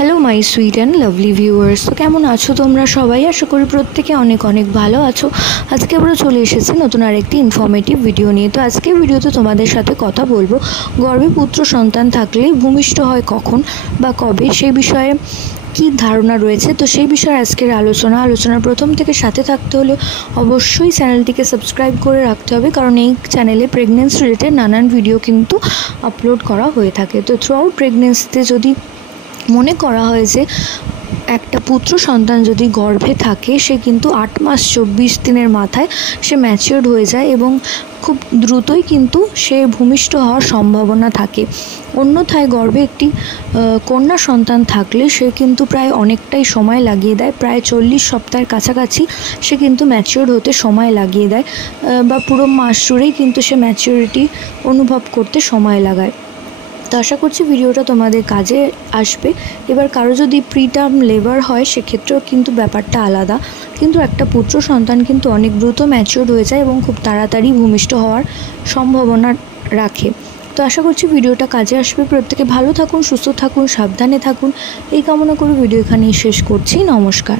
Hello my sweet and lovely viewers. তো কেমন আছো তোমরা সবাই? আশা করি প্রত্যেকে অনেক অনেক ভালো আছো। আজকে আমরা চলে এসেছি নতুন আরেকটি ইনফরমেটিভ ভিডিও নিয়ে। তো আজকের ভিডিওতে তোমাদের সাথে কথা বলবো গর্ভে পুত্র সন্তান থাকলে ভূমিষ্ঠ হয় কখন বা কবে, সেই বিষয়ে কি ধারণা রয়েছে। তো সেই বিষয়ে আজকের আলোচনার প্রথম থেকে সাথে থাকতে হলে অবশ্যই চ্যানেলটিকে সাবস্ক্রাইব করে রাখতে হবে, কারণ এই চ্যানেলে প্রেগনেন্সি রিলেটেড নানান ভিডিও কিন্তু আপলোড করা হয়ে থাকে। তো থ্রু আউট প্রেগনেন্সিতে যদি মনে করা হয় যে একটা পুত্র সন্তান যদি গর্ভে থাকে, সে কিন্তু 8 মাস 24 দিনের মাথায় সে ম্যাচিওর হয়ে যায় এবং খুব দ্রুতই কিন্তু সে ভূমিষ্ঠ হওয়ার সম্ভাবনা থাকে। অন্যথায় গর্ভে একটি কন্যা সন্তান থাকলে সে কিন্তু প্রায় অনেকটাই সময় লাগিয়ে দেয়, প্রায় 40 সপ্তাহের কাছাকাছি সে কিন্তু ম্যাচিওর হতে সময় লাগিয়ে দেয়, বা পুরো মাস জুড়েই কিন্তু সে ম্যাচিওরিটি অনুভব করতে সময় লাগায়। তো আশা করছি ভিডিওটা তোমাদের কাজে আসবে। এবার কারো যদি প্রিটার্ম লেবার হয় সেক্ষেত্রেও কিন্তু ব্যাপারটা আলাদা, কিন্তু একটা পুত্র সন্তান কিন্তু অনেক দ্রুত ম্যাচিওর হয়ে যায় এবং খুব তাড়াতাড়ি ভূমিষ্ঠ হওয়ার সম্ভাবনা রাখে। তো আশা করছি ভিডিওটা কাজে আসবে। প্রত্যেকে ভালো থাকুন, সুস্থ থাকুন, সাবধানে থাকুন এই কামনা করে ভিডিও এখানেই শেষ করছি। নমস্কার।